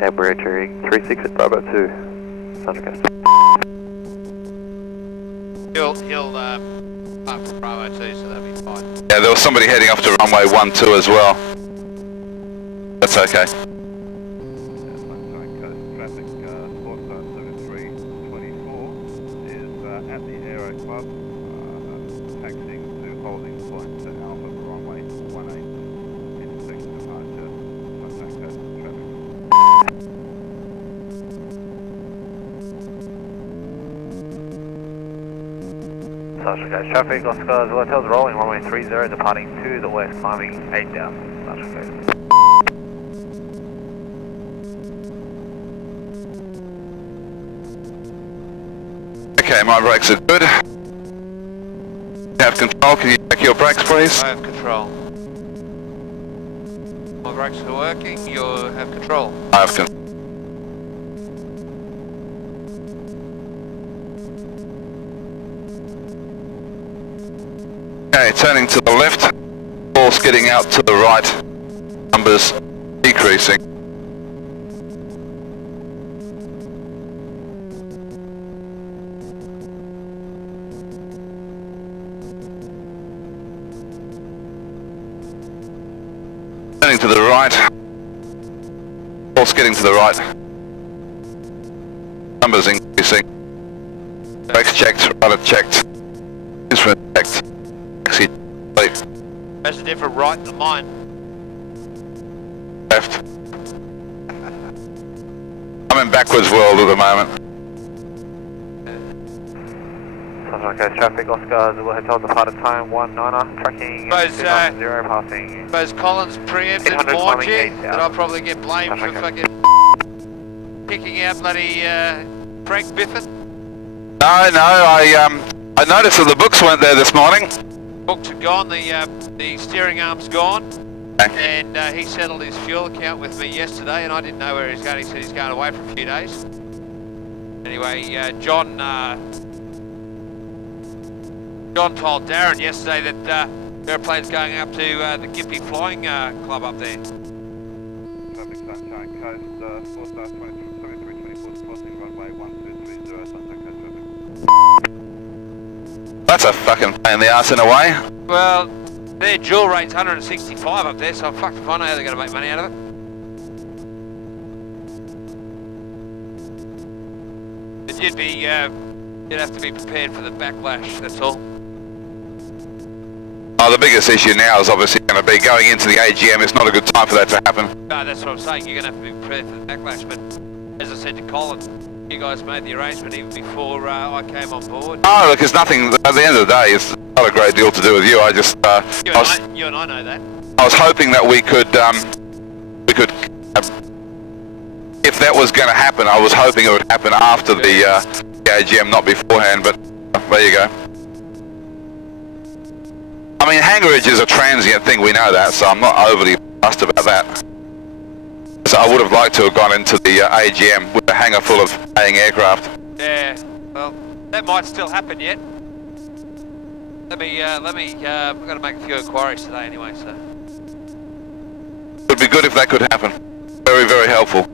Laboratory 36 at Bravo 2. Sunrise. He'll park for Bravo 2, so that'll be fine. Yeah, there was somebody heading up to runway 12 as well. That's okay. Sunshine Coast traffic, Sportstar 7324 is at the Aero Club, taxiing to holding point to Alpha runway 18, intersection departure, Sunshine Coast traffic. Sunshine Coast traffic, Oscar as well. Hotels rolling, runway 30, departing to the west, climbing 8 down. Sunshine Coast. Okay, my brakes are good. You have control, can you check your brakes please? I have control. My brakes are working, you have control. I have control. Okay, turning to the left, ball skidding out to the right, numbers decreasing. Turning to the right, ball skidding to the right, numbers increasing. Brakes checked, rudder checked, instrument checked. Taxi, left. That's a different right than mine. Left. I'm in backwards world at the moment. Sunshine Coast traffic, Oscar, Zulu Hotel departed time 19er, tracking 0 passing. Suppose Collins preempted 800 warned climbing you 8 down. that I'll probably get blamed for fucking picking out bloody Frank Biffin. No, I noticed that the books weren't there this morning. Books are gone, the steering arm's gone, Okay. and he settled his fuel account with me yesterday, and I didn't know where he's going. He said he's going away for a few days. Anyway, John told Darren yesterday that airplane's going up to the Gympie Flying Club up there. Traffic Sunshine Coast, Sportstar 7324 is crossing runway 1230, Sunshine Coast traffic. That's a fucking pain in the arse in a way. Well, their dual rate's 165 up there, so I'm fucked if I know how they're going to make money out of it. But you'd have to be prepared for the backlash, that's all. Oh, the biggest issue now is obviously going to be going into the AGM. It's not a good time for that to happen. No, that's what I'm saying, you're going to have to be prepared for the backlash, but as I said to Colin, you guys made the arrangement even before I came on board. Oh, look, it's nothing, at the end of the day, it's not a great deal to do with you. I just, You and I know that. I was hoping that we could, if that was going to happen, I was hoping it would happen after the AGM, not beforehand, but there you go. I mean, hangarage is a transient thing, we know that, so I'm not overly fussed about that. So I would have liked to have gone into the AGM with a hangar full of paying aircraft. Yeah, well, that might still happen yet. I've got to make a few inquiries today anyway, so. It would be good if that could happen. Very, very helpful.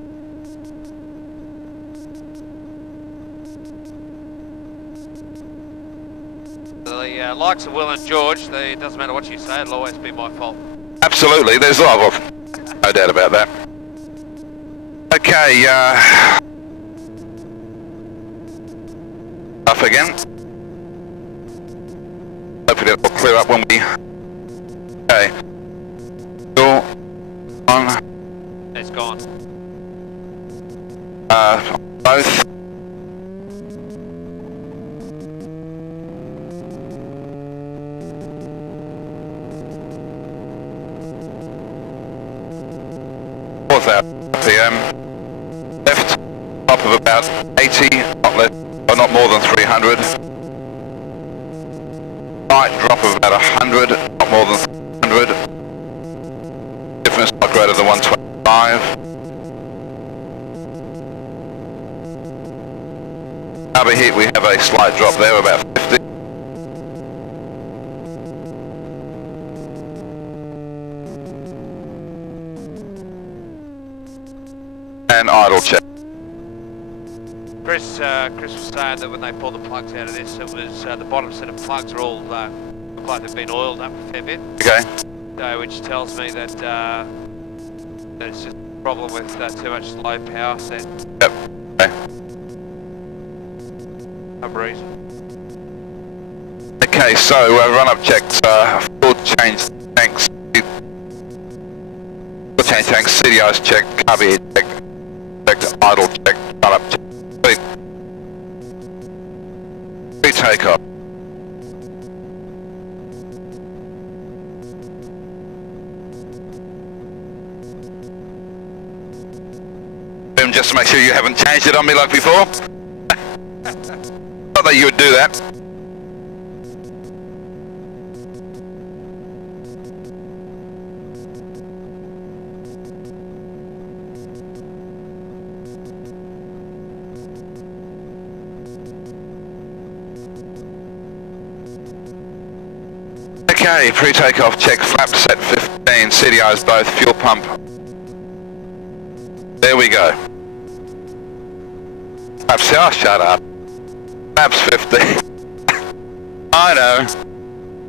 The likes of Will and George, it doesn't matter what you say, it'll always be my fault. Absolutely, there's a lot of, no doubt about that. Okay, up again. Hopefully it will clear up when we, okay. Go on. It's gone. Both. Fourth out, PM. Left, top of about 80, not less, or not more than 300. Right, drop of about 100, not more than 100. Difference not greater than 125. Over here we have a slight drop there, about 50. and idle check. Chris was saying that when they pulled the plugs out of this, it was the bottom set of plugs are all look like they've been oiled up a fair bit. Okay. So, which tells me that that it's just a problem with too much low power set. Yep. Okay. Some reason. Okay, so run up checks, fuel change tanks, fuel change tanks, CDIs check, carburetor check, idle check, run up check, pre-takeoff. Just to make sure you haven't changed it on me like before. Not that you would do that. Okay, pre-takeoff check, flaps set 15, CDIs both, fuel pump. There we go. Flaps, oh, shut up. Flaps 15. I know.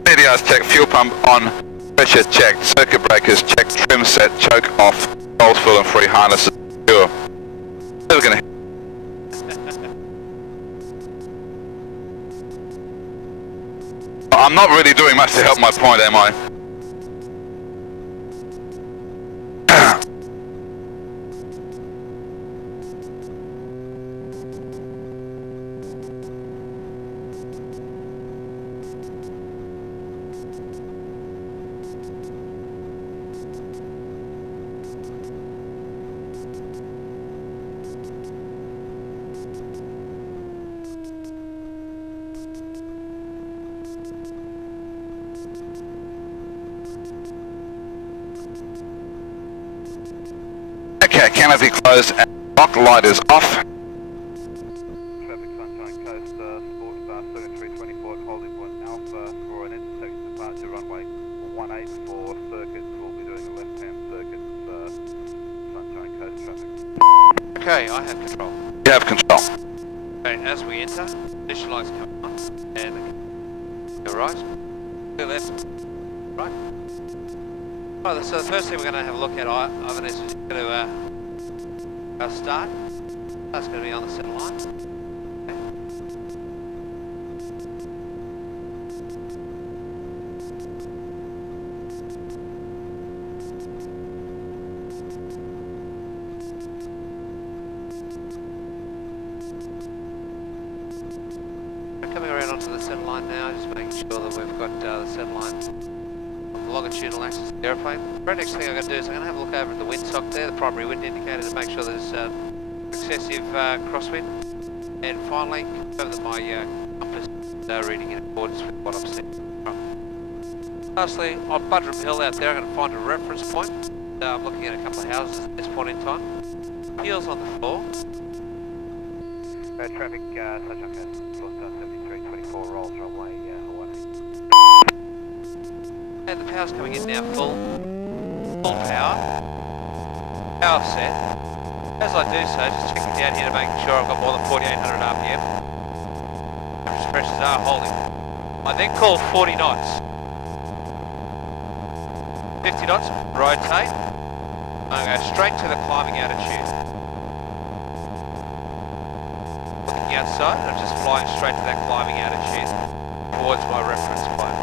CDIs check, fuel pump on, pressure checked, circuit breakers checked, trim set, choke off, rolls full and free, harnesses secure. Never gonna. I'm not really doing much to help my point, am I? Okay, canopy closed and lock light is off. Traffic Sunshine Coast, Sports Star 7324 at holding point Alpha for an intersection departure runway 18 for circuits. We'll be doing a left-hand circuit, Sunshine Coast traffic. Okay, I have control. You have control. Okay, as we enter, initial lights come on, and go right, go left, right. Right, so the first thing we're going to have a look at, Ivan, is we're going to start. That's going to be on the center line. We're coming around onto the center line now, just making sure that we've got the center line. Longitudinal axis of the aeroplane. The very next thing I'm going to do is I'm going to have a look over at the windsock there, the primary wind indicator, to make sure there's excessive crosswind. And finally, confirm that my compass is reading in accordance with what I'm seeing. Lastly, on Budrum Hill out there, I'm going to find a reference point. I'm looking at a couple of houses at this point in time. Heels on the floor. Traffic, Sunshine Coast, Sports Star 7324, rolls runway, Hawaii. And the power's coming in now, full power. Power set. As I do so, just checking down here to make sure I've got more than 4800 RPM. Temperature pressures are holding. I then call 40 knots. 50 knots, rotate. I'm going to go straight to the climbing altitude. Looking outside, I'm just flying straight to that climbing altitude towards my reference point.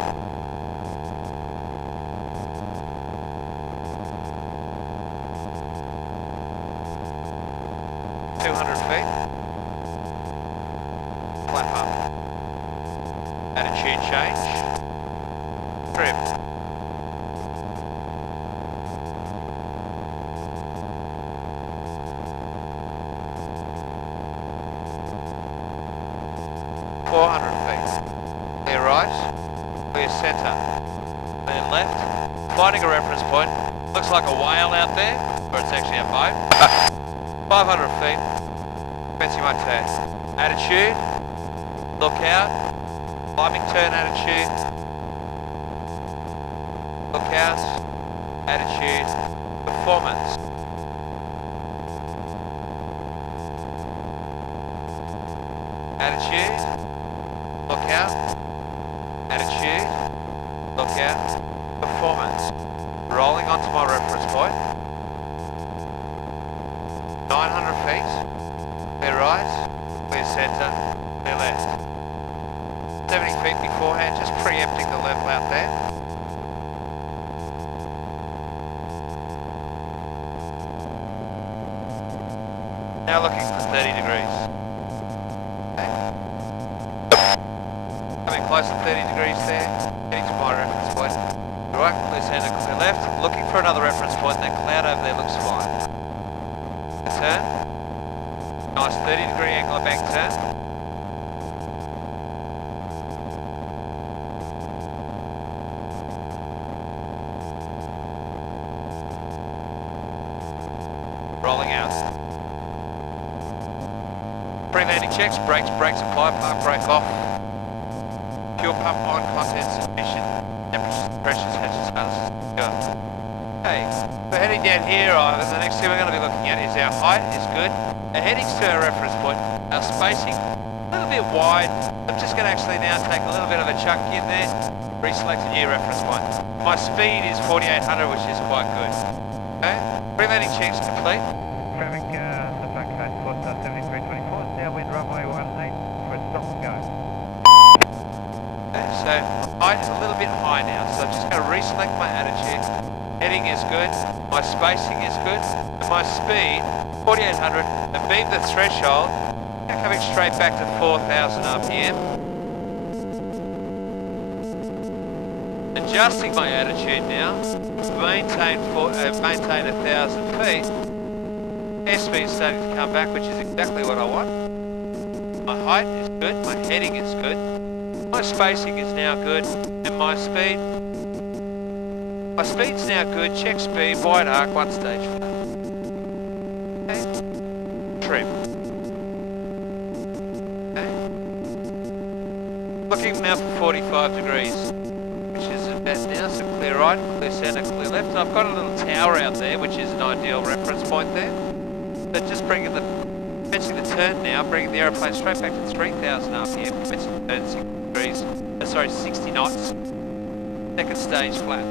Flap up. Attitude change. Trim. Clear right. Clear centre. Clear left. Finding a reference point. Looks like a whale out there, or it's actually a boat. 500 feet. Fancy my turn. Attitude. Look out. Climbing turn attitude. Look out. Attitude. Performance. Attitude. Look out. Attitude. Look out. Performance. Rolling onto my reference point. 900 feet. Clear right. Clear centre. Clear left. 70 feet beforehand, just preempting the level out there. Now looking for 30 degrees. Okay. Coming close to 30 degrees there, heading to my reference point. Right, clear centre, clear left. Looking for another reference point, that cloud over there looks fine. Turn. Nice 30-degree angular bank turn. Rolling out. Pre-landing checks, brakes apply, park brake off. Fuel pump on, contents sufficient. Temperatures, pressures, hatches, harnesses, go. Okay, we're heading down here, the next thing we're going to be looking at is our height is good. Our headings to our reference point, our spacing, a little bit wide. I'm just going to actually now take a little bit of a chunk in there, reselect a new reference point. My speed is 4800, which is quite good. Okay, pre-landing checks complete. Traffic, back code, Fort 7324, downwind runway 18, for a stop and go. Okay, so height is a little bit high now, so I'm just going to reselect my attitude. Heading is good, my spacing is good, and my speed, 4800, and beam the threshold, now coming straight back to 4000 RPM. Adjusting my attitude now, maintain 1,000 feet. Airspeed is starting to come back, which is exactly what I want. My height is good, my heading is good, my spacing is now good, and my speed's now good. Check speed, wide arc, one stage flat. Okay. Trim. Okay. Looking now for 45 degrees, which is about now, so clear right, clear centre, clear left. And I've got a little tower out there, which is an ideal reference point there. But just commencing the turn now, bringing the aeroplane straight back to 3000 RPM, commencing the turn 60 knots. Second stage flat.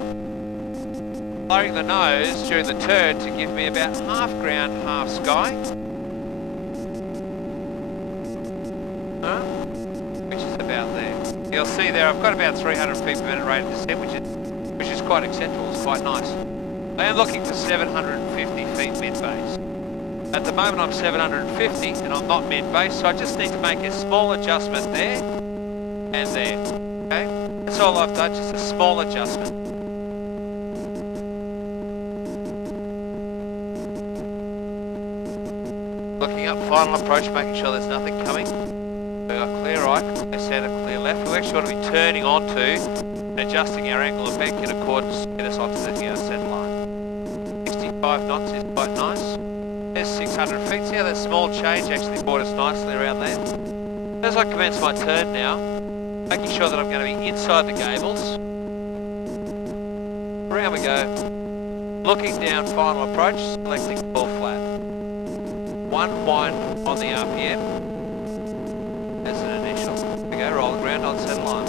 Lowering the nose during the turn to give me about half ground, half sky. Which is about there. You'll see there I've got about 300 feet per minute rate of descent, which is quite acceptable, it's quite nice. I am looking for 750 feet mid-base. At the moment I'm 750 and I'm not mid-base, so I just need to make a small adjustment there and there. Okay? That's all I've done, just a small adjustment. Looking up, final approach, making sure there's nothing coming. We've got clear right, clear centre, clear left. We actually want to be turning onto and adjusting our angle of bank in accordance to get us onto the centre line. 65 knots is quite nice. There's 600 feet. See how that small change actually brought us nicely around there? As I commence my turn now, making sure that I'm going to be inside the gables. Around we go. Looking down, final approach, selecting full flat. 1 1 on the RPM as an initial. Here we go, rolling ground on centre line.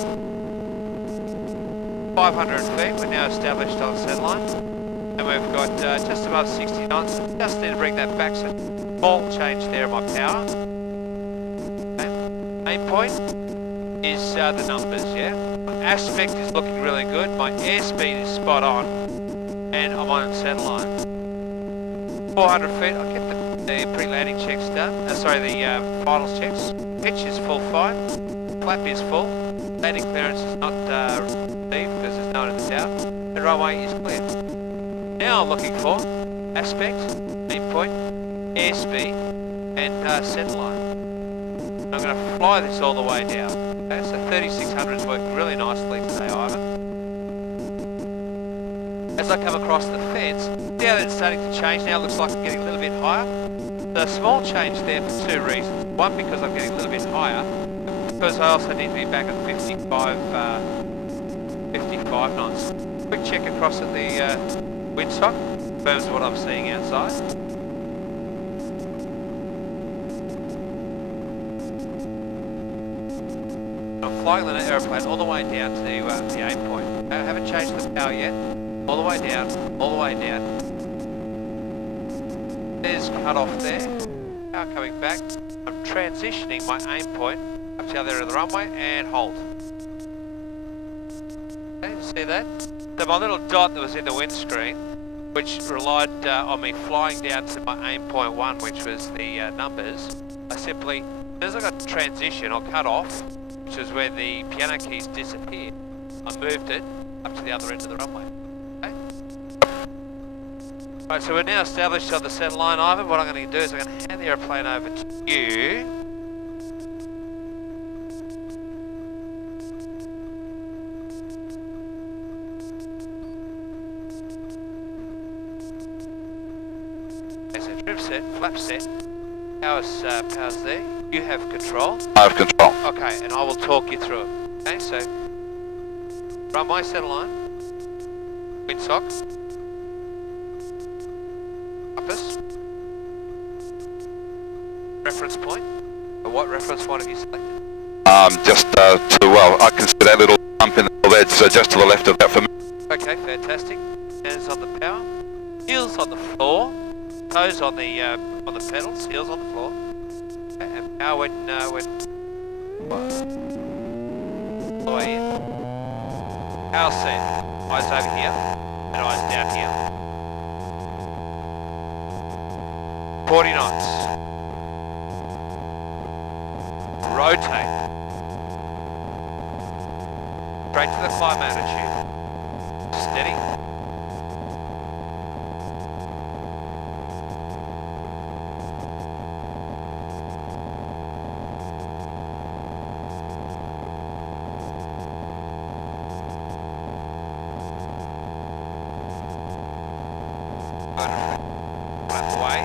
500 feet, we're now established on centre line. And we've got just above 60 knots. Just need to bring that back, so small change there in my power. Okay. Main point is the numbers, yeah? My aspect is looking really good, my airspeed is spot on, and I'm on centre line. 400 feet, I'll get the pre-landing checks done, the finals checks. Pitch is full 5, flap is full, landing clearance is not received because there's no one in the tower, and runway is clear. Now I'm looking for aspect, main point, airspeed, and centre line. I'm going to fly this all the way down. Okay, so 3600 is working really nicely today, Ivan. As I come across the fence, see how that's starting to change now, looks like I'm getting a little bit higher. The small change there for 2 reasons. One, because I'm getting a little bit higher, because I also need to be back at 55 knots. Quick check across at the windsock, confirms what I'm seeing outside. flying the aeroplane all the way down to the aim point. I haven't changed the power yet. All the way down, all the way down. There's cut off there. Power coming back. I'm transitioning my aim point up to the other end of the runway and hold. Okay, you see that? So my little dot that was in the windscreen, which relied on me flying down to my aim point 1, which was the numbers, I simply, as I got transition or cut off, which is where the piano keys disappeared, I moved it up to the other end of the runway. Okay? Right, so we're now established on the center line, Ivan. What I'm going to do is I'm going to hand the aeroplane over to you. Okay, so trim set, flap set, power's there. You have control. I have control. Okay, and I will talk you through it. Okay, so runway center line, windsock, compass, reference point. What reference point have you selected? I can see that little bump in the middle there, so just to the left of that for me. Okay, fantastic. Hands on the power, heels on the floor, toes on the pedals, heels on the floor. Okay, and power when all the way in. Power set. Eyes over here and eyes down here. 40 knots. Rotate. Straight to the climb attitude. Steady. Flap away.